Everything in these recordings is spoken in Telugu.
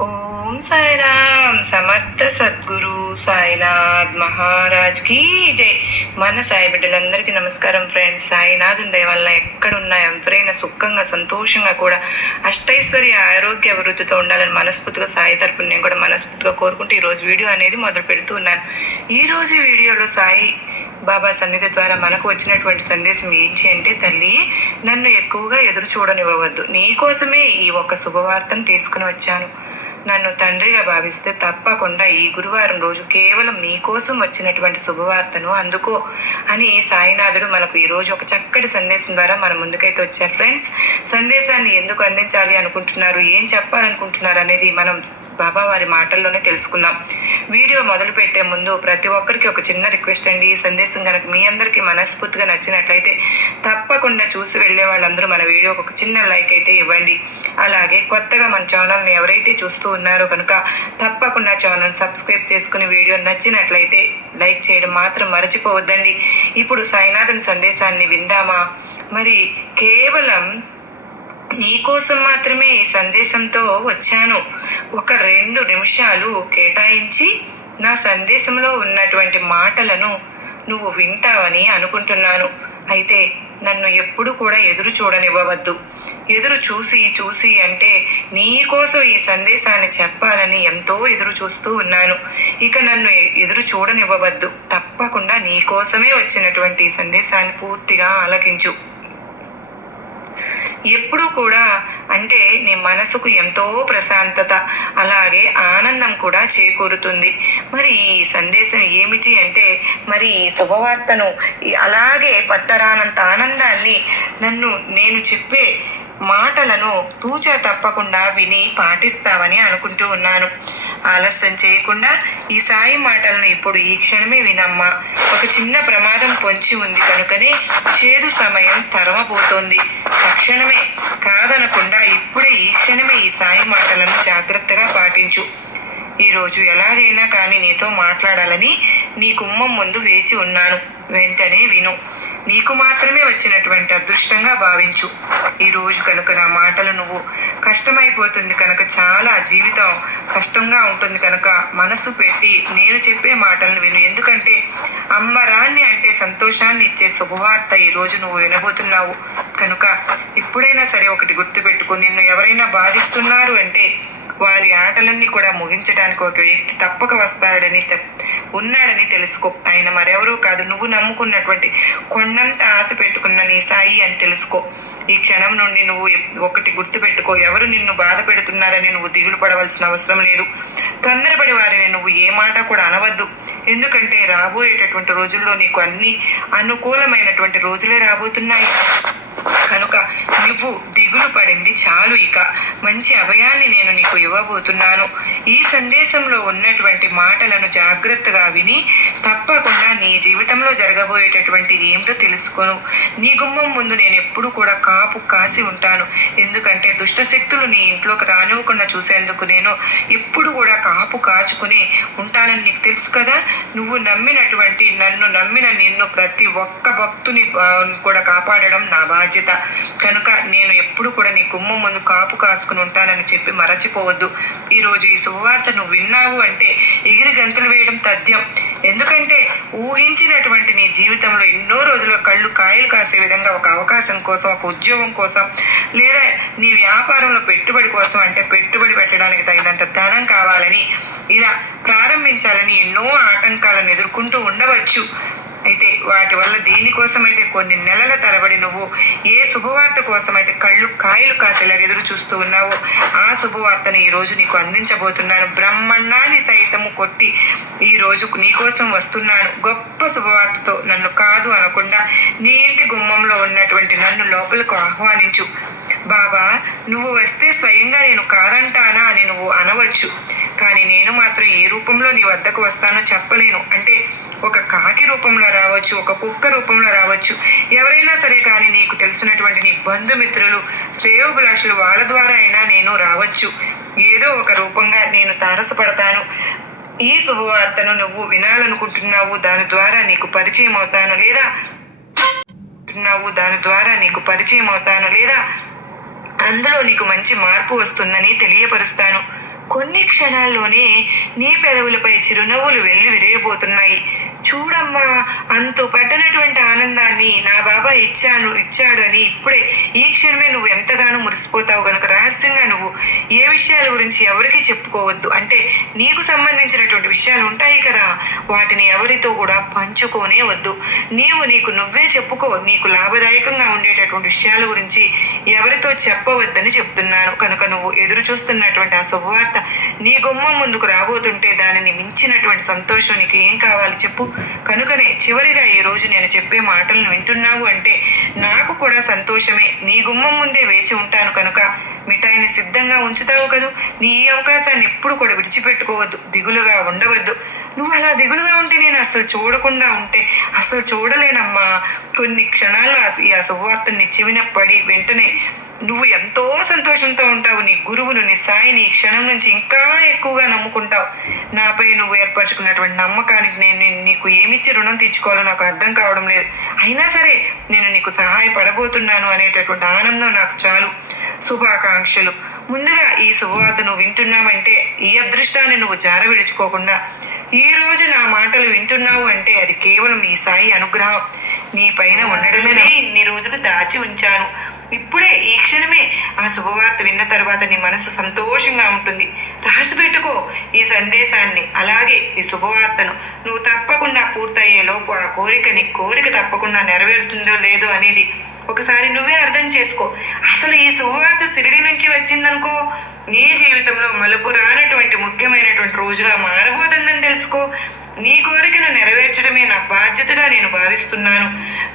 ఓం సాయిరామ్ సమర్థ సద్గురు సాయినాథ్ మహారాజ్ కీ జై. మన సాయి బిడ్డలందరికీ నమస్కారం ఫ్రెండ్స్. సాయినాథ్ దయ వల్ల ఎక్కడున్నా ఎవరైనా సుఖంగా సంతోషంగా కూడా అష్టైశ్వర్య ఆరోగ్య అభివృద్ధితో ఉండాలని మనస్ఫూర్తిగా సాయి తరపున నేను కూడా మనస్ఫూర్తిగా కోరుకుంటూ ఈరోజు వీడియో అనేది మొదలు పెడుతూ ఉన్నాను. ఈరోజు వీడియోలో సాయి బాబా సన్నిధి ద్వారా మనకు వచ్చినటువంటి సందేశం ఏంటి అంటే, తల్లి నన్ను ఎక్కువగా ఎదురు చూడనివ్వవద్దు, నీకోసమే ఈ ఒక శుభవార్తను తీసుకుని వచ్చాను. నన్ను తండ్రిగా భావిస్తే తప్పకుండా ఈ గురువారం రోజు కేవలం నీ కోసం వచ్చినటువంటి శుభవార్తను అందుకో అని సాయినాథుడు మనకు ఈరోజు ఒక చక్కటి సందేశం ద్వారా మన ముందుకైతే వచ్చారు. ఫ్రెండ్స్, సందేశాన్ని ఎందుకు అందించాలి అనుకుంటున్నారు, ఏం చెప్పాలనుకుంటున్నారు అనేది మనం బాబా వారి మాటల్లోనే తెలుసుకుందాం. వీడియో మొదలు పెట్టే ముందు ప్రతి ఒక్కరికి ఒక చిన్న రిక్వెస్ట్ అండి. ఈ సందేశం కనుక మీ అందరికీ మనస్ఫూర్తిగా నచ్చినట్లయితే తప్పకుండా చూసి వెళ్ళే వాళ్ళందరూ మన వీడియోకి ఒక చిన్న లైక్ అయితే ఇవ్వండి. అలాగే కొత్తగా మన ఛానల్ని ఎవరైతే చూస్తూ ఉన్నారో కనుక తప్పకుండా ఛానల్ సబ్స్క్రైబ్ చేసుకుని వీడియో నచ్చినట్లయితే లైక్ చేయడం మాత్రం మర్చిపోవద్దండి. ఇప్పుడు సాయినాథుని సందేశాన్ని విందామా? మరి కేవలం నీకోసం మాత్రమే ఈ సందేశంతో వచ్చాను. ఒక 2 నిమిషాలు కేటాయించి నా సందేశంలో ఉన్నటువంటి మాటలను నువ్వు వింటావని అనుకుంటున్నాను. అయితే నన్ను ఎప్పుడు కూడా ఎదురు చూడనివ్వవద్దు. ఎదురు చూసి అంటే నీకోసం ఈ సందేశాన్ని చెప్పాలని ఎంతో ఎదురు చూస్తూ ఉన్నాను. ఇక నన్ను ఎదురు చూడనివ్వవద్దు. తప్పకుండా నీకోసమే వచ్చినటువంటి ఈ సందేశాన్ని పూర్తిగా ఆలకించు. ఎప్పుడూ కూడా అంటే నీ మనసుకు ఎంతో ప్రశాంతత అలాగే ఆనందం కూడా చేకూరుతుంది. మరి ఈ సందేశం ఏమిటి అంటే, మరి ఈ శుభవార్తను అలాగే పట్టరానంత ఆనందాన్ని నేను చెప్పే మాటలను తూచా తప్పకుండా విని పాటిస్తావని అనుకుంటూ ఉన్నాను. ఆలస్యం చేయకుండా ఈ సాయి మాటలను ఇప్పుడు ఈ క్షణమే వినమ్మా. ఒక చిన్న ప్రమాదం పొంచి ఉంది కనుకనే చేదు సమయం తరమబోతోంది. తక్షణమే కాదనకుండా ఇప్పుడే ఈ క్షణమే ఈ సాయి మాటలను జాగ్రత్తగా పాటించు. ఈరోజు ఎలాగైనా కానీ నీతో మాట్లాడాలని నీ గుమ్మం ముందు వేచి ఉన్నాను. వెంటనే విను. నీకు మాత్రమే వచ్చినటువంటి అదృష్టంగా భావించు. ఈరోజు కనుక నా మాటలు నువ్వు కష్టమైపోతుంది కనుక, చాలా జీవితం కష్టంగా ఉంటుంది కనుక మనసు పెట్టి నేను చెప్పే మాటలను విను. ఎందుకంటే అమ్మరాన్ని అంటే సంతోషాన్ని ఇచ్చే శుభవార్త ఈరోజు నువ్వు వినబోతున్నావు కనుక ఎప్పుడైనా సరే ఒకటి గుర్తుపెట్టుకో. నిన్ను ఎవరైనా బాధిస్తున్నారు అంటే వారి ఆటలన్నీ కూడా ముగించడానికి ఒక వ్యక్తి తప్పక ఉన్నాడని తెలుసుకో. ఆయన మరెవరూ కాదు, నువ్వు నమ్ముకున్నటువంటి కొండంత ఆశ పెట్టుకున్న నీ సాయి అని తెలుసుకో. ఈ క్షణం నుండి నువ్వు ఒకటి గుర్తుపెట్టుకో. ఎవరు నిన్ను బాధ పెడుతున్నారని నువ్వు దిగులు పడవలసిన అవసరం లేదు. తొందరపడి వారిని నువ్వు ఏ మాట కూడా అనవద్దు. ఎందుకంటే రాబోయేటటువంటి రోజుల్లో నీకు అన్ని అనుకూలమైనటువంటి రోజులే రాబోతున్నాయి కనుక నువ్వు దిగులు పడింది చాలు. ఇక మంచి అభయాన్ని నేను నీకు ఇవ్వబోతున్నాను. ఈ సందేశంలో ఉన్నటువంటి మాటలను జాగ్రత్తగా విని తప్పకుండా నీ జీవితంలో జరగబోయేటటువంటిది ఏమిటో తెలుసుకోను. నీ గుమ్మం ముందు నేను ఎప్పుడు కూడా కాపు కాసి ఉంటాను. ఎందుకంటే దుష్టశక్తులు నీ ఇంట్లోకి రానివ్వకుండా చూసేందుకు నేను ఎప్పుడు కూడా కాపు కాచుకుని ఉంటానని నీకు తెలుసు కదా. నువ్వు నమ్మినటువంటి నన్ను నమ్మిన నిన్ను ప్రతి ఒక్క భక్తుని కూడా కాపాడడం నా బాధ్యత కనుక నేను ఎప్పుడు కూడా నీ గుమ్మం ముందు కాపు కాసుకుని ఉంటానని చెప్పి మరచిపోవద్దు. ఈరోజు ఈ శుభవార్త నువ్వు విన్నావు అంటే ఎగిరి గంతులు వేయడం తథ్యం. ఎందుకంటే ఊహించినటువంటి నీ జీవితంలో ఎన్నో రోజులు కళ్ళు కాయలు కాసే విధంగా ఒక అవకాశం కోసం, ఒక ఉద్యోగం కోసం, లేదా నీ వ్యాపారంలో పెట్టుబడి కోసం, అంటే పెట్టుబడి పెట్టడానికి తగినంత ధనం కావాలని, ఇలా ప్రారంభించాలని ఎన్నో ఆటంకాలను ఎదుర్కొంటూ ఉండవచ్చు. అయితే వాటి వల్ల దేనికోసమైతే కొన్ని నెలల తరబడి నువ్వు ఏ శుభవార్త కోసమైతే కళ్ళు కాయలు కాసేలా ఎదురు చూస్తూ ఉన్నావో ఆ శుభవార్తను ఈరోజు నీకు అందించబోతున్నాను. బ్రహ్మాండాన్ని సైతము కొట్టి ఈరోజు నీకోసం వస్తున్నాను గొప్ప శుభవార్తతో. నన్ను కాదు అనకుండా నీ ఇంటి గుమ్మంలో ఉన్నటువంటి నన్ను లోపలకు ఆహ్వానించు. బాబా, నువ్వు వస్తే స్వయంగా నేను కాదంటానా అని నువ్వు అనవచ్చు, కానీ నేను మాత్రం ఏ రూపంలో నీ వద్దకు వస్తానో చెప్పలేను. అంటే ఒక కాకి రూపంలో రావచ్చు, ఒక కుక్క రూపంలో రావచ్చు, ఎవరైనా సరే కానీ నీకు తెలిసినటువంటి నీ బంధుమిత్రులు, శ్రేయోభిలాషులు, వాళ్ళ ద్వారా అయినా నేను రావచ్చు. ఏదో ఒక రూపంగా నేను తారసపడతాను. ఈ శుభవార్తను నువ్వు వినాలనుకుంటున్నావు, దాని ద్వారా నీకు పరిచయం అవుతాను, లేదా అందులో నీకు మంచి మార్పు వస్తుందని తెలియపరుస్తాను. కొన్ని క్షణాల్లోనే నీ పెదవులపై చిరునవ్వులు వెళ్ళి విరిగిపోతున్నాయి. చూడమ్మా, అంతు పట్టనటువంటి ఆనందాన్ని నా బాబా ఇచ్చాడు అని ఇప్పుడే ఈ క్షణమే నువ్వు ఎంతగానో మురిసిపోతావు గనుక రహస్యంగా నువ్వు ఏ విషయాల గురించి ఎవరికి చెప్పుకోవద్దు. అంటే నీకు సంబంధించినటువంటి విషయాలు ఉంటాయి కదా, వాటిని ఎవరితో కూడా పంచుకోనే వద్దు. నీకు నువ్వే చెప్పుకో. నీకు లాభదాయకంగా ఉండేటటువంటి విషయాల గురించి ఎవరితో చెప్పవద్దని చెప్తున్నాను. కనుక నువ్వు ఎదురు చూస్తున్నటువంటి ఆ శుభవార్త నీ గుమ్మం ముందుకు రాబోతుంటే దానిని మించినటువంటి సంతోషం నీకు ఏం కావాలి చెప్పు. కనుకనే చివరిగా ఈ రోజు నేను చెప్పే మాటలను వింటున్నావు అంటే నాకు కూడా సంతోషమే. నీ గుమ్మం ముందే వేచి ఉంటాను కనుక మిఠాయిని సిద్ధంగా ఉంచుతావు కదూ. నీ ఈ అవకాశాన్ని ఎప్పుడు కూడా విడిచిపెట్టుకోవద్దు. దిగులుగా ఉండవద్దు. నువ్వు అలా దిగులుగా ఉంటే నేను అసలు చూడకుండా ఉంటే అసలు చూడలేనమ్మా. కొన్ని క్షణాల్లో ఆ శుభవార్తని చెవిన పడి వెంటనే నువ్వు ఎంతో సంతోషంతో ఉంటావు. నీ గురువును, నీ సాయిని ఈ క్షణం నుంచి ఇంకా ఎక్కువగా నమ్ముకుంటావు. నాపై నువ్వు ఏర్పరచుకున్నటువంటి నమ్మకానికి నేను నీకు ఏమిచ్చి రుణం తీర్చుకోవాలో నాకు అర్థం కావడం లేదు. అయినా సరే నేను నీకు సహాయపడబోతున్నాను అనేటటువంటి ఆనందం నాకు చాలు. శుభాకాంక్షలు. ముందుగా ఈ శుభవార్తను వింటున్నామంటే ఈ అదృష్టాన్ని నువ్వు జార విడుచుకోకుండా ఈ రోజు నా మాటలు వింటున్నావు అంటే అది కేవలం ఈ సాయి అనుగ్రహం నీ పైన ఉండడమే. ఇన్ని రోజులు దాచి ఉంచాను. ఇప్పుడే ఈ క్షణమే ఆ శుభవార్త విన్న తర్వాత నీ మనసు సంతోషంగా ఉంటుంది. రాసి పెట్టుకో ఈ సందేశాన్ని, అలాగే ఈ శుభవార్తను. నువ్వు తప్పకుండా పూర్తయ్యేలోపు ఆ కోరిక తప్పకుండా నెరవేరుతుందో లేదో అనేది ఒకసారి నువ్వే అర్థం చేసుకో. అసలు ఈ శుభవార్త షిరిడి నుంచి వచ్చిందనుకో, నీ జీవితంలో మలుపు రానటువంటి ముఖ్యమైనటువంటి రోజుగా మారబోతుందని తెలుసుకో. నీ కోరికను నెరవేర్చడమే నా బాధ్యతగా నేను భావిస్తున్నాను.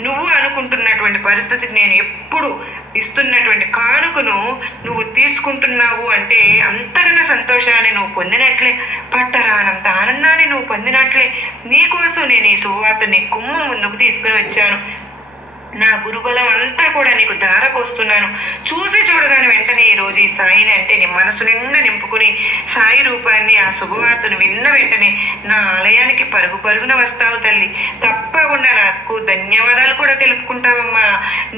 నువ్వు అనుకుంటున్నటువంటి పరిస్థితికి నేను ఎప్పుడు ఇస్తున్నటువంటి కానుకను నువ్వు తీసుకుంటున్నావు అంటే అంతకన్నా సంతోషాన్ని నువ్వు పొందినట్లే, పట్టరానంత ఆనందాన్ని నువ్వు పొందినట్లే. నీకోసం నేను ఈ శుభవార్త నీ గుమ్మం ముందుకు తీసుకుని వచ్చాను. నా గురుబలం అంతా కూడా నీకు ధారపోస్తున్నాను. చూసి చూడగానే వెంటనే ఈరోజు ఈ సాయిని అంటే నీ మనసు నిండా నింపుకుని సాయి రూపాన్ని, ఆ శుభవార్తను విన్న వెంటనే నా ఆలయానికి పరుగున వస్తావు తల్లి. తప్పకుండా నాకు ధన్యవాదాలు కూడా తెలుపుకుంటావమ్మా.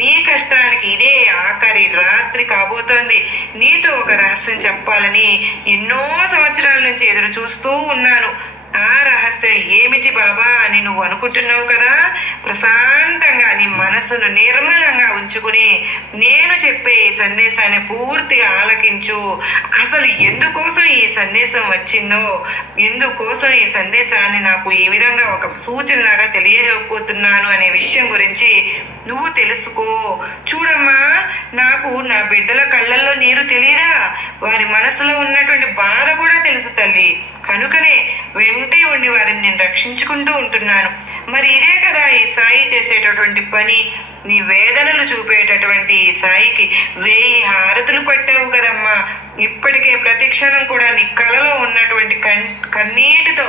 నీ కష్టానికి ఇదే ఆఖరి రాత్రి కాబోతోంది. నీతో ఒక రహస్యం చెప్పాలని ఎన్నో సంవత్సరాల నుంచి ఎదురు చూస్తూ ఉన్నాను. ఆ రహస్యం ఏమిటి బాబా అని నువ్వు అనుకుంటున్నావు కదా. ప్రశాంతంగా నీ మనసును నిర్మలంగా ఉంచుకుని నేను చెప్పే ఈ సందేశాన్ని పూర్తిగా ఆలకించు. అసలు ఎందుకోసం ఈ సందేశం వచ్చిందో, ఎందుకోసం ఈ సందేశాన్ని నాకు ఈ విధంగా ఒక సూచనలాగా తెలియజేయబోతున్నాను అనే విషయం గురించి నువ్వు తెలుసుకో. చూడమ్మా, నాకు నా బిడ్డల కళ్ళల్లో నీరు తెలియదా, వారి మనసులో ఉన్నటువంటి బాధ కూడా తెలుసు తల్లి. కనుకనే వెంటే ఉండి వారిని నేను రక్షించుకుంటూ ఉంటున్నాను. మరి ఇదే కదా ఈ సాయి చేసేటటువంటి పని. నీ వేదనలు చూపేటటువంటి ఈ సాయికి 1000 హారతులు పట్టావు కదమ్మా. ఇప్పటికే ప్రతి క్షణం కూడా నీ కలలో ఉన్నటువంటి కన్నీటితో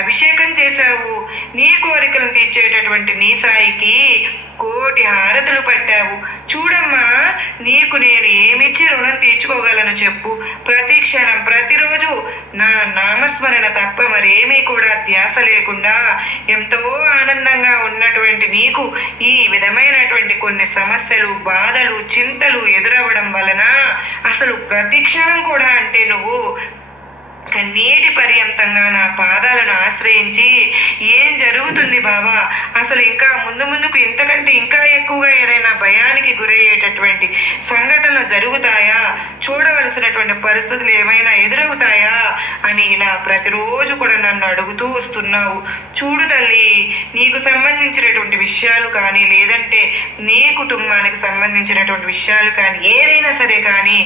అభిషేకం చేశావు. నీ కోరికలను తీర్చేటటువంటి నీ సాయికి 1,000,000 హారతులు పట్టావు. చూడమ్మా, నీకు నేను ఏమిచ్చి రుణం తీర్చుకోగలను చెప్పు. ప్రతి క్షణం ప్రతిరోజు నా నామస్మరణ తప్ప మరేమీ కూడా ధ్యాస లేకుండా ఎంతో ఆనందంగా ఉన్నటువంటి నీకు ఈ విధమైనటువంటి కొన్ని సమస్యలు, బాధలు, చింతలు ఎదురవ్వడం వలన అసలు ప్రతి క్షణం కూడా అంటే నువ్వు కన్నీటి పర్యంతంగా నా పాదాలను ఆశ్రయించి ఏం జరుగుతుంది బాబా, అసలు ఇంకా ముందుకు ఇంతకంటే ఇంకా ఎక్కువగా ఏదైనా భయానికి గురయ్యేటటువంటి సంఘటనలు జరుగుతాయా, చూడవలసినటువంటి పరిస్థితులు ఏమైనా ఎదురవుతాయా అని ఇలా ప్రతిరోజు కూడా నన్ను అడుగుతూ వస్తున్నావు. చూడు తల్లి, నీకు సంబంధించినటువంటి విషయాలు కానీ లేదంటే నీ కుటుంబానికి సంబంధించినటువంటి విషయాలు కానీ ఏదైనా సరే కానీ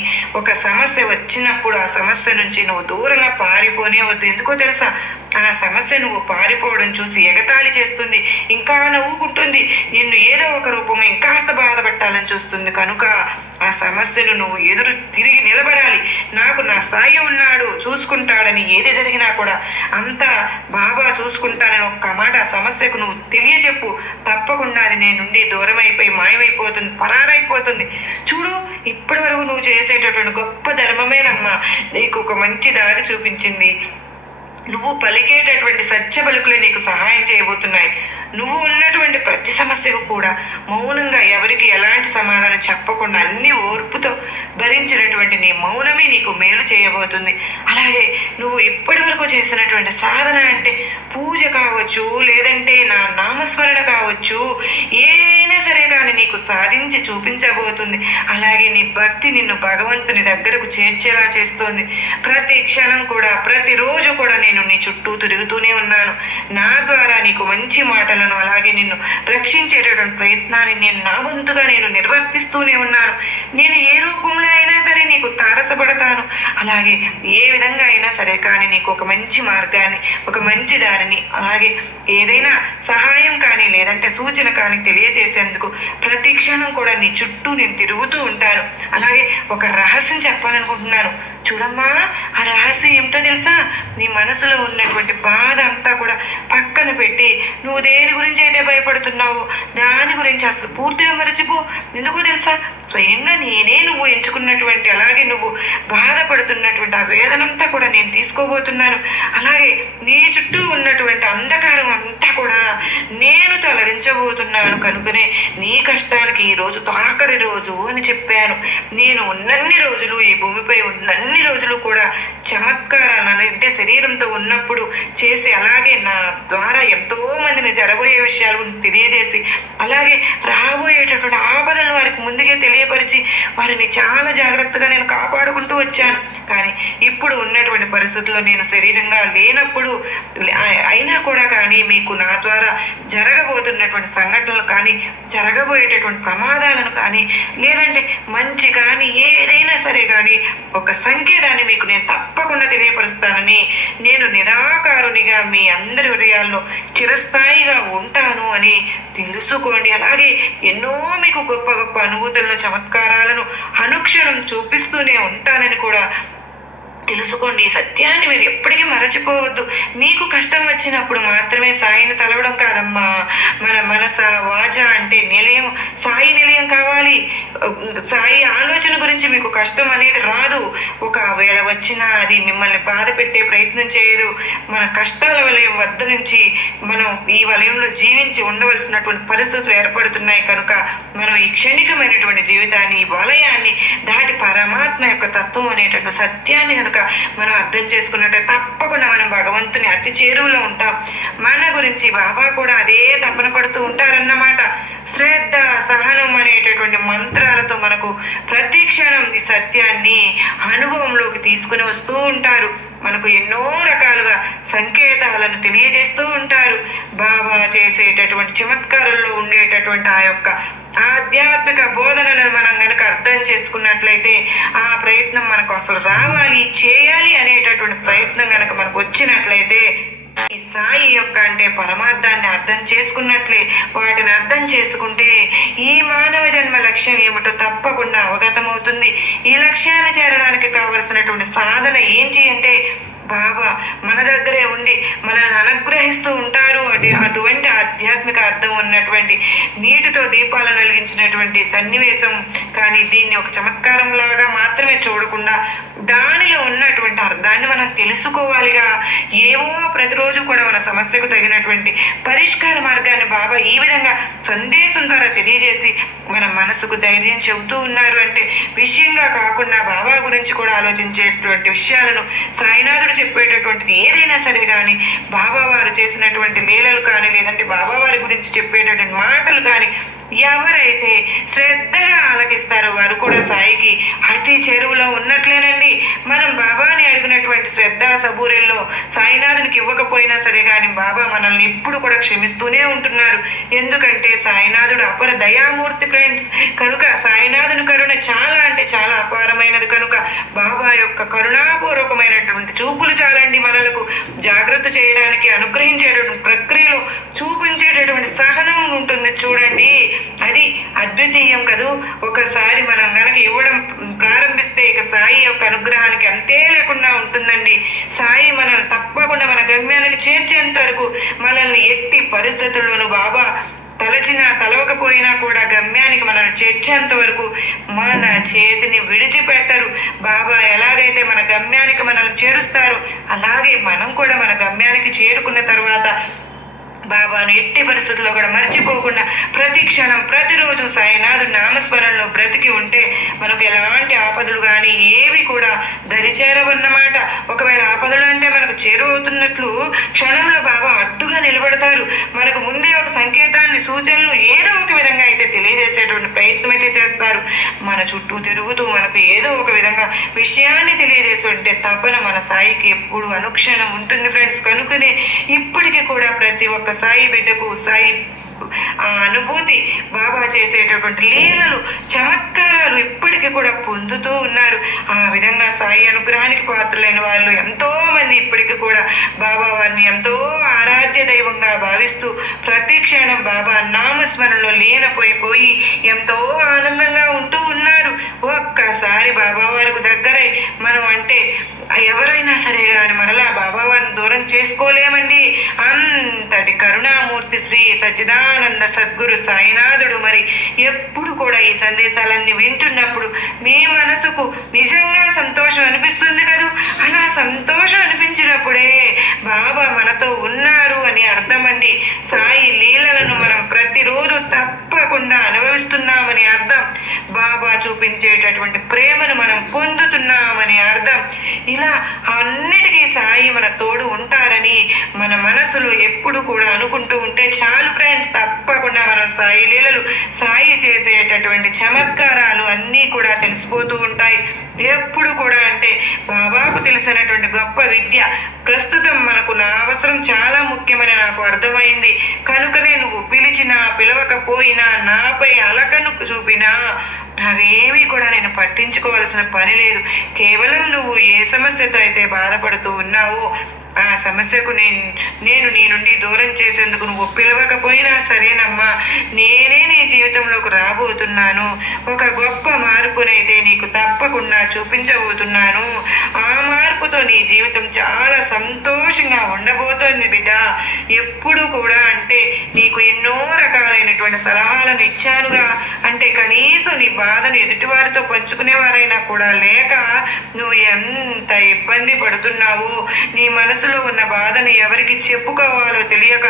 ఒక సమస్య వచ్చినప్పుడు ఆ సమస్య నుంచి నువ్వు దూరంగా పారిపోనే వద్దు. ఎందుకో తెలుసా, ఆ సమస్య నువ్వు పారిపోవడం చూసి ఎగతాళి చేస్తుంది, ఇంకా నవ్వుకుంటుంది, నిన్ను ఏదో ఒక రూపంగా ఇంకాస్త బాధపెట్టాలని చూస్తుంది. కనుక ఆ సమస్యను నువ్వు ఎదురు తిరిగి నిలబడాలి. నాకు నా సాయి ఉన్నాడు, చూసుకుంటాడని ఏది జరిగినా కూడా అంతా బాబా చూసుకుంటానని ఒక్క మాట ఆ సమస్యకు నువ్వు తెలియచెప్పు. తప్పకుండా అది నీ నుండి దూరం అయిపోయి మాయమైపోతుంది, పరారైపోతుంది. చూడు, ఇప్పటి వరకు నువ్వు చేసేటటువంటి గొప్ప ధర్మమేనమ్మా నీకు ఒక మంచి దారి చూపించింది. నువ్వు పలికేటటువంటి సత్య పలుకులే నీకు సహాయం చేయబోతున్నాయి. నువ్వు ఉన్నటువంటి ప్రతి సమస్యకు కూడా మౌనంగా ఎవరికి ఎలాంటి సమాధానం చెప్పకుండా అన్ని ఓర్పుతో భరించినటువంటి నీ మౌనమే నీకు మేలు చేయబోతుంది. అలాగే నువ్వు ఇప్పటి వరకు చేసినటువంటి సాధన అంటే పూజ కావచ్చు, లేదంటే నా నామస్మరణ కావచ్చు, ఏదైనా సరే కానీ నీకు సాధించి చూపించబోతుంది. అలాగే నీ భక్తి నిన్ను భగవంతుని దగ్గరకు చేర్చేలా చేస్తోంది. ప్రతి క్షణం కూడా, ప్రతిరోజు కూడా నేను నీ చుట్టూ తిరుగుతూనే ఉన్నాను. నా ద్వారా నీకు మంచి మాటలను, అలాగే నిన్ను రక్షించేటటువంటి ప్రయత్నాన్ని నేను నా వంతుగా నేను నిర్వర్తిస్తూనే ఉన్నాను. నేను ఏ రూపంలో అయినా సరే నీకు తారసపడతాను. అలాగే ఏ విధంగా అయినా సరే కానీ నీకు ఒక మంచి మార్గాన్ని, ఒక మంచి దారిని, అలాగే ఏదైనా సహాయం కానీ లేదంటే సూచన కానీ తెలియజేసేందుకు ప్రతి క్షణం కూడా నీ చుట్టూ నేను తిరుగుతూ ఉంటాను. అలాగే ఒక రహస్యం చెప్పాలనుకుంటున్నాను. చూడమ్మా, ఆ రహస్యం ఏమిటో తెలుసా? నీ మనసులో ఉన్నటువంటి బాధ అంతా కూడా పక్కన పెట్టి నువ్వు దేని గురించి అయితే భయపడుతున్నావో దాని గురించి అసలు పూర్తిగా మరచిపో. ఎందుకో తెలుసా? స్వయంగా నేనే నువ్వు ఎంచుకున్నటువంటి, అలాగే నువ్వు బాధపడుతున్నటువంటి ఆ వేదనంతా కూడా నేను తీసుకోబోతున్నాను. అలాగే నీ చుట్టూ ఉన్నటువంటి అంధకారం అంతా కూడా నేను తొలగించబోతున్నాను. కనుకనే నీ కష్టానికి ఈరోజు ఆఖరి రోజు అని చెప్పాను. నేను ఉన్నన్ని రోజులు, ఈ భూమిపై ఉన్నన్ని రోజులు కూడా చమత్కారాన్ని అంటే శరీరంతో ఉన్నప్పుడు చేసి, అలాగే నా ద్వారా ఎంతో మందిని జరబోయే విషయాలు తెలియజేసి, అలాగే రాబోయేటటువంటి ఆపదలను వారికి ముందుగా తెలియపరిచి వారిని చాలా జాగ్రత్తగా నేను కాపాడుకుంటూ వచ్చాను. కానీ ఇప్పుడు ఉన్నటువంటి పరిస్థితుల్లో నేను శరీరంగా లేనప్పుడు అయినా కూడా కానీ మీకు నా ద్వారా జరగబోతున్నటువంటి సంఘటనలు కానీ, జరగబోయేటటువంటి ప్రమాదాలను కానీ, లేదంటే మంచి కానీ ఏదైనా సరే కానీ ఒక సంకేతాన్ని మీకు నేను తప్పకుండా తెలియపరుస్తానని, నేను నిరాకారునిగా మీ అందరి హృదయాల్లో చిరస్థాయిగా ఉంటాను అని తెలుసుకోండి. అలాగే ఎన్నో మీకు గొప్ప గొప్ప అనుభూతులను, చమత్కారాలను అనుక్షణం చూపిస్తూనే ఉంటానని కూడా తెలుసుకోండి. ఈ సత్యాన్ని మీరు ఎప్పటికీ మరచిపోవద్దు. మీకు కష్టం వచ్చినప్పుడు మాత్రమే సాయిని తలవడం కాదమ్మా. మన మనస వాచ అంటే నిలయం, సాయి నిలయం కావాలి. సాయి ఆలోచన గురించి మీకు కష్టం అనేది రాదు. ఒకవేళ వచ్చినా అది మిమ్మల్ని బాధ పెట్టే ప్రయత్నం చేయదు. మన కష్టాల వలయం వద్ద నుంచి మనం ఈ వలయంలో జీవించి ఉండవలసినటువంటి పరిస్థితులు ఏర్పడుతున్నాయి. కనుక మనం ఈ క్షణికమైనటువంటి జీవితాన్ని, ఈ వలయాన్ని దాటి పరమాత్మ యొక్క తత్వం అనేటటువంటి సత్యాన్ని కనుక మనం అర్థం చేసుకున్నట్టే తప్పకుండా మనం భగవంతుని అతి చేరువలో ఉంటాం. మన గురించి బాబా కూడా అదే తపన పడుతూ ఉంటారన్నమాట. శ్రద్ధ, సహనం అనేటటువంటి మంత్రాలతో మనకు ప్రతి క్షణం ఈ సత్యాన్ని అనుభవంలోకి తీసుకుని వస్తూ ఉంటారు. మనకు ఎన్నో రకాలుగా సంకేతాలను తెలియజేస్తూ ఉంటారు. బాబా చేసేటటువంటి చమత్కారంలో ఉండేటటువంటి ఆ యొక్క ఆధ్యాత్మిక బోధనలను మనం కనుక అర్థం చేసుకున్నట్లయితే, ఆ ప్రయత్నం మనకు అసలు రావాలి, చేయాలి అనేటటువంటి ప్రయత్నం కనుక మనకు వచ్చినట్లయితే, ఈ సాయి యొక్క అంటే పరమార్థాన్ని అర్థం చేసుకున్నట్లే, వాటిని అర్థం చేసుకుంటే ఈ మానవ జన్మ లక్ష్యం ఏమిటో తప్పకుండా అవగతమవుతుంది. ఈ లక్ష్యాన్ని చేరడానికి కావలసినటువంటి సాధన ఏంటి అంటే, బాబా మన దగ్గరే ఉండి మనల్ని అనుగ్రహిస్తూ ఉంటారు. అటువంటి ఆధ్యాత్మిక అర్థం ఉన్నటువంటి నీటితో దీపాలను వెలిగించినటువంటి సన్నివేశం. కానీ దీన్ని ఒక చమత్కారం లాగా మాత్రమే చూడకుండా దానిలో ఉన్నటువంటి అర్థాన్ని మనం తెలుసుకోవాలిగా. ఏవో ప్రతిరోజు కూడా మన సమస్యకు తగినటువంటి పరిష్కార మార్గాన్ని బాబా ఈ విధంగా సందేశం ద్వారా తెలియజేసి మన మనసుకు ధైర్యం చెబుతూ ఉన్నారు. అంటే విషయంగా కాకుండా బాబా గురించి కూడా ఆలోచించేటువంటి విషయాలను సాయినాథుడు చెప్పేటటువంటిది ఏదైనా సరే కానీ, బాబా వారు చేసినటువంటి లీలలు కానీ, లేదంటే బాబా వారి గురించి చెప్పేటటువంటి మాటలు కానీ ఎవరైతే శ్రద్ధగా ఆలకిస్తారో వారు కూడా సాయికి అతి చెరువులో ఉన్నట్లేనండి. మనం బాబాని అడిగినటువంటి శ్రద్ధ సబూరిల్లో సాయినాథునికి ఇవ్వకపోయినా సరే కానీ బాబా మనల్ని ఇప్పుడు కూడా క్షమిస్తూనే ఉంటున్నారు. ఎందుకంటే సాయినాథుడు అపర దయామూర్తి ఫ్రెండ్స్. కనుక సాయినాథుని కరుణ చాలా అంటే చాలా అపారమైనది. కనుక బాబా యొక్క కరుణాపూర్వకమైనటువంటి చూపులు చాలండి మనలకు జాగ్రత్త చేయడానికి, అనుగ్రహించేటటువంటి ప్రక్రియలో చూపించేటటువంటి సహనం ఉంటుంది చూడండి. అది అద్వితీయం కదూ. ఒకసారి మనం గనక ఇవ్వడం ప్రారంభిస్తే ఇక సాయి యొక్క అనుగ్రహానికి అంతే లేకుండా ఉంటుందండి. సాయి మనల్ని తప్పకుండా మన గమ్యానికి చేర్చేంత వరకు మనల్ని ఎట్టి పరిస్థితుల్లోనూ బాబా తలచినా తలవకపోయినా కూడా గమ్యానికి మనల్ని చేర్చేంత వరకు మన చేతిని విడిచిపెట్టరు. బాబా ఎలాగైతే మన గమ్యానికి మనల్ని చేరుస్తారో అలాగే మనం కూడా మన గమ్యానికి చేరుకున్న తర్వాత బాబాను ఎట్టి పరిస్థితుల్లో కూడా మర్చిపోకుండా ప్రతి క్షణం ప్రతిరోజు సాయినాథు నామస్మరణలో బ్రతికి ఉంటే మనకు ఎలాంటి ఆపదలు కానీ ఏవి కూడా దరిచేరవన్నమాట. ఒకవేళ ఆపదలు అంటే మనకు చేరువవుతున్నట్లు క్షణంలో బాబా అడ్డుగా నిలబడతారు. మనకు ముందే ఒక సంకేతాన్ని సూచనలు ఏదో ఒక విధంగా అయితే తెలియజేసేటువంటి ప్రయత్నం అయితే చేస్తారు. మన చుట్టూ తిరుగుతూ మనకు ఏదో ఒక విధంగా విషయాన్ని తెలియజేసే తపన మన సాయికి ఎప్పుడు అనుక్షణం ఉంటుంది ఫ్రెండ్స్. కనుకనే ఇప్పటికీ కూడా ప్రతి ఒక్క సాయి బిడ్డకు సాయి ఆ అనుభూతి బాబా చేసేటటువంటి లీలలు చమత్కారాలు ఇప్పటికీ కూడా పొందుతూ ఉన్నారు. ఆ విధంగా సాయి అనుగ్రహానికి పాత్రులైన వాళ్ళు ఎంతో మంది ఇప్పటికీ కూడా బాబా వారిని ఎంతో ఆరాధ్య దైవంగా భావిస్తూ ప్రతి క్షణం బాబా నామస్మరణలో లీనపోయిపోయి ఎంతో ఆనందంగా ఉంటూ ఉన్నారు. ఒక్కసారి బాబా వారికి దగ్గరై మనం అంటే ఎవరైనా సరే కానీ మరలా బాబా వారిని దూరం చేసుకోలేమండి. అంతటి కరుణామూర్తి శ్రీ సచ్చిదానంద సద్గురు సాయినాథుడు మరి ఎప్పుడు కూడా ఈ సందేశాలన్నీ వింటున్నప్పుడు మీ మనసుకు నిజంగా సంతోషం అనిపిస్తుంది కదూ. అలా సంతోషం అనిపించినప్పుడే బాబా మనతో ఉన్నారు అని అర్థమండి. సాయి లీలలను మనం ప్రతిరోజు తప్పకుండా అనుభవిస్తున్నామని అర్థం. బాబా చూపించేటటువంటి ప్రేమను మనం పొందుతున్నామని అర్థం. ఇలా అన్నిటికీ సాయి మన తోడు ఉంటారని మన మనసులో ఎప్పుడు కూడా అనుకుంటూ ఉంటే చాలు ఫ్రెండ్స్. తప్పకుండా మనం సాయి లీలలు సాయి చేసేటటువంటి చమత్కారాలు అన్నీ కూడా తెలిసిపోతూ ఉంటాయి. ఎప్పుడు కూడా అంటే బాబాకు తెలిసినటువంటి గొప్ప విద్య ప్రస్తుతం మనకు నా అవసరం చాలా ముఖ్యమని నాకు అర్థమైంది. కనుకనే నువ్వు పిలిచినా పిలవకపోయినా నాపై అలకను చూపినా అవేమీ కూడా నేను పట్టించుకోవాల్సిన పని లేదు. కేవలం నువ్వు ఏ సమస్యతో అయితే బాధపడుతూ ఉన్నావో ఆ సమస్యకు నేను నీ నుండి దూరం చేసేందుకు నువ్వు పిలవకపోయినా సరేనమ్మా, నేనే నీ జీవితంలోకి రాబోతున్నాను. ఒక గొప్ప మార్పునైతే నీకు తప్పకుండా చూపించబోతున్నాను. ఆ మార్పుతో నీ జీవితం చాలా సంతోషంగా ఉండబోతోంది బిడ్డ. ఎప్పుడు కూడా అంటే నీకు ఎన్నో రకాలైనటువంటి సలహాలను ఇచ్చానుగా. అంటే కనీసం నీ బాధను ఎదుటివారితో పంచుకునేవారైనా కూడా లేక నువ్వు ఎంత ఇబ్బంది పడుతున్నావో, నీ మనసులో ఉన్న బాధను ఎవరికి చెప్పుకోవాలో తెలియక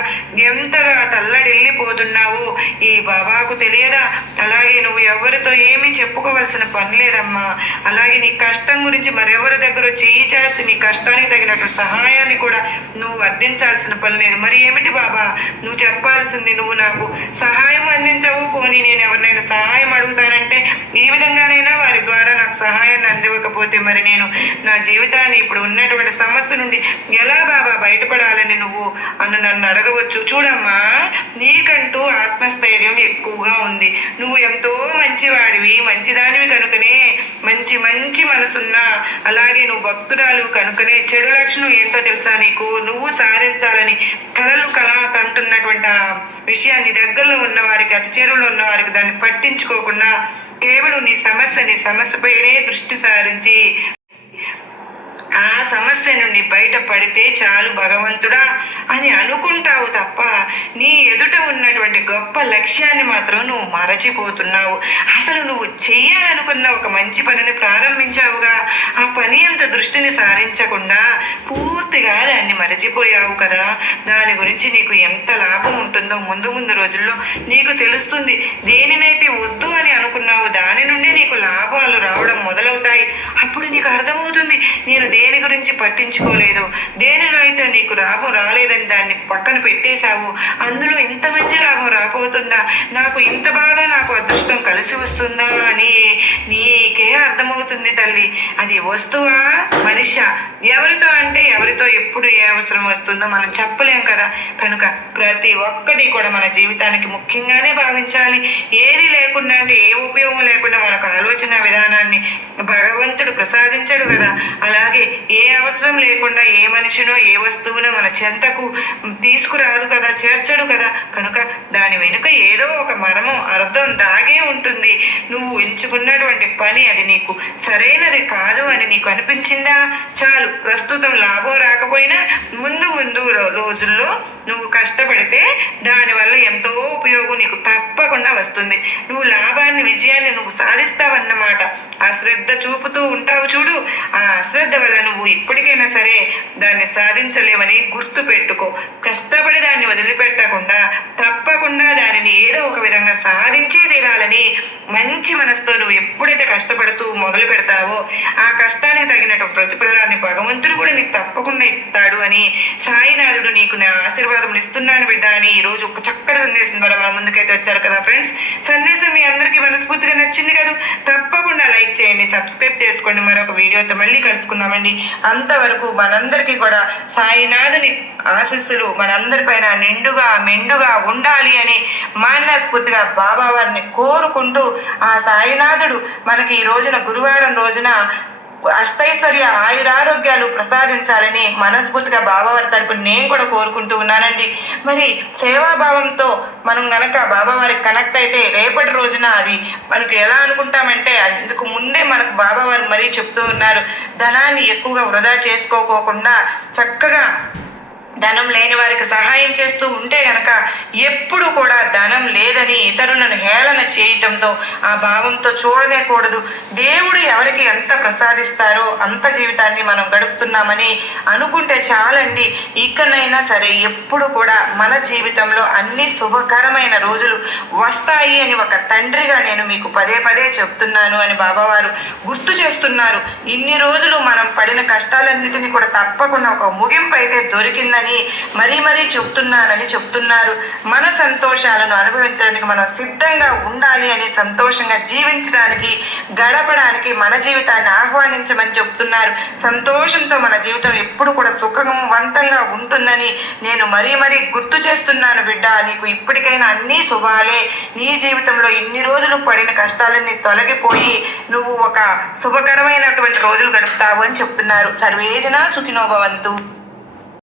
ఎంతగా తల్లడిల్లిపోతున్నావో ఈ బాబాకు తెలియదా? అలాగే నువ్వు ఎవరితో ఏమీ చెప్పుకోవాల్సిన పని లేదమ్మా. అలాగే నీ కష్టం గురించి మరెవరి దగ్గర చెయ్యి చేసి నీ కష్టానికి తగినట్టు సహాయాన్ని కూడా నువ్వు అందించాల్సిన పని లేదు. మరి ఏమిటి బాబా నువ్వు చెప్పాల్సింది? నువ్వు నాకు సహాయం అందించవు, పోనీ నేను ఎవరినైనా సహాయం అడుగుతానంటే ఈ విధంగానైనా వారి ద్వారా నాకు సహాయాన్ని అందివ్వకపోతే మరి నేను నా జీవితాన్ని ఇప్పుడు ఉన్నటువంటి సమస్య నుండి ఎలా బాబా బయటపడాలని నువ్వు నన్ను అడగవచ్చు. చూడమ్మా, నీకంటూ ఆత్మస్థైర్యం ఎక్కువగా ఉంది. నువ్వు ఎంతో మంచివాడివి, మంచిదానివి కనుకనే మంచి మంచి మనసున్నా, అలాగే నువ్వు భక్తురాలు కనుకనే చెడు లక్షణం ఏంటో తెలుసా నీకు? నువ్వు సాధించాలని కళ కంటున్నటువంటి ఆ విషయాన్ని దగ్గరలో ఉన్న వారికి, అతి చేరువలో ఉన్న వారికి దాన్ని పట్టించుకోకుండా కేవలం నీ సమస్యపైనే దృష్టి సారించి ఆ సమస్య నుండి బయటపడితే చాలు భగవంతుడా అని అనుకుంటావు తప్ప నీ ఎదుట ఉన్నటువంటి గొప్ప లక్ష్యాన్ని మాత్రం నువ్వు మరచిపోతున్నావు. అసలు నువ్వు చెయ్యాలనుకున్న ఒక మంచి పనిని ప్రారంభించావుగా, ఆ పని అంత దృష్టిని సారించకుండా పూర్తిగా దాన్ని మరచిపోయావు కదా. దాని గురించి నీకు ఎంత లాభం ఉంటుందో ముందు రోజుల్లో నీకు తెలుస్తుంది. దేనినైతే వద్దు అని అనుకున్నావు దాని నుండి నీకు లాభాలు రావడం మొదలవుతాయి. అప్పుడు నీకు అర్థమవుతుంది నేను దేని గురించి పట్టించుకోలేదు, దేనిలో అయితే నీకు లాభం రాలేదని దాన్ని పక్కన పెట్టేశావు, అందులో ఇంత మంచి లాభం రాబోతుందా, నాకు అదృష్టం కలిసి వస్తుందా అని నీకే అర్థమవుతుంది తల్లి. అది వస్తువా మనిషా? ఎవరితో ఎప్పుడు ఏ అవసరం వస్తుందో మనం చెప్పలేం కదా. కనుక ప్రతి ఒక్కటి కూడా మన జీవితానికి ముఖ్యంగానే భావించాలి. ఏది లేకుండా అంటే ఏ ఉపయోగం లేకుండా మనకు ఆలోచన విధానాన్ని భగవంతుడు ప్రసాదించడు కదా. అలాగే ఏ అవసరం లేకుండా ఏ మనిషినో ఏ వస్తువునో మన చెంతకు తీసుకురాడు కదా, చేర్చడు కదా. కనుక దాని వెనుక ఏదో ఒక మర్మం అర్థం దాగే ఉంటుంది. నువ్వు ఎంచుకున్నటువంటి పని అది నీకు సరైనది కాదు అని నీకు అనిపించిందా? చాలు, ప్రస్తుతం లాభం రాకపోయినా ముందు రోజుల్లో నువ్వు కష్టపడితే దానివల్ల ఎంతో ఉపయోగం నీకు తప్పకుండా వస్తుంది. నువ్వు లాభాన్ని, విజయాన్ని నువ్వు సాధిస్తావన్నమాట. ఆ శ్రద్ధ చూపుతూ ఉంటావు చూడు, ఆ అశ్రద్ధ వల్ల నువ్వు ఇప్పటికైనా సరే దాన్ని సాధించలేమని గుర్తు పెట్టుకో. కష్టపడి దాన్ని వదిలిపెట్టకుండా తప్పకుండా దానిని ఏదో ఒక విధంగా సాధించే తీరాలని మంచి మనసుతో నువ్వు ఎప్పుడైతే కష్టపడుతూ మొదలు పెడతావో ఆ కష్టానికి తగినట్టు ప్రతిఫలాన్ని భగవంతుడు కూడా నీకు తప్పకుండా ఇస్తాడు అని సాయినాథుడు నీకు నా ఆశీర్వాదం ఇస్తున్నాను బిడ్డ అని ఈరోజు ఒక చక్కటి సందేశం ద్వారా మన ముందుకైతే వచ్చారు కదా ఫ్రెండ్స్. సందేశం మీ అందరికీ మనస్ఫూర్తిగా నచ్చింది కదా, తప్పకుండా లైక్ చేయండి, సబ్స్క్రైబ్ చేసుకోండి. మరొక వీడియోతో మళ్ళీ కలుసుకుందామండి. అంతవరకు మనందరికీ కూడా సాయినాథుని ఆశీస్సులు మనందరిపైన నిండుగా మెండుగా ఉండాలి అని మనస్ఫూర్తిగా బాబా వారిని కోరుకుంటూ ఆ సాయినాథుడు మనకి ఈ రోజున గురువారం రోజున అష్టైశ్వర్య ఆయురారోగ్యాలు ప్రసాదించాలని మనస్ఫూర్తిగా బాబావారి తరపున నేను కూడా కోరుకుంటూ ఉన్నానండి. మరి సేవాభావంతో మనం గనక బాబావారికి కనెక్ట్ అయితే రేపటి రోజున అది మనకు ఎలా అనుకుంటామంటే అందుకు ముందే మనకు బాబావారు మరీ చెప్తూ ఉన్నారు, ధనాన్ని ఎక్కువగా వృధా చేసుకోకోకుండా చక్కగా ధనం లేని వారికి సహాయం చేస్తూ ఉంటే గనక ఎప్పుడు కూడా ధనం లేదని ఇతరులను హేళన చేయటంతో ఆ భావంతో చూడనేకూడదు. దేవుడు ఎవరికి ఎంత ప్రసాదిస్తారో అంత జీవితాన్ని మనం గడుపుతున్నామని అనుకుంటే చాలండి. ఇకనైనా సరే ఎప్పుడు కూడా మన జీవితంలో అన్ని శుభకరమైన రోజులు వస్తాయి అని ఒక తండ్రిగా నేను మీకు పదే పదే చెప్తున్నాను అని బాబావారు గుర్తు చేస్తున్నారు. ఇన్ని రోజులు మనం పడిన కష్టాలన్నిటినీ కూడా తప్పకుండా ఒక ముగింపు అయితే దొరికిందని మరీ మరీ చెప్తున్నారు. మన సంతోషాలను అనుభవించడానికి మనం సిద్ధంగా ఉండాలి అని, సంతోషంగా జీవించడానికి గడపడానికి మన జీవితాన్ని ఆహ్వానించమని చెప్తున్నారు. సంతోషంతో మన జీవితం ఎప్పుడు కూడా సుఖవంతంగా ఉంటుందని నేను మరీ మరీ గుర్తు చేస్తున్నాను బిడ్డ. నీకు ఇప్పటికైనా అన్నీ శుభాలే. నీ జీవితంలో ఇన్ని రోజులు పడిన కష్టాలన్నీ తొలగిపోయి నువ్వు ఒక శుభకరమైనటువంటి రోజులు గడుపుతావు అని చెప్తున్నారు. సర్వేజన సుఖినో భవంతు.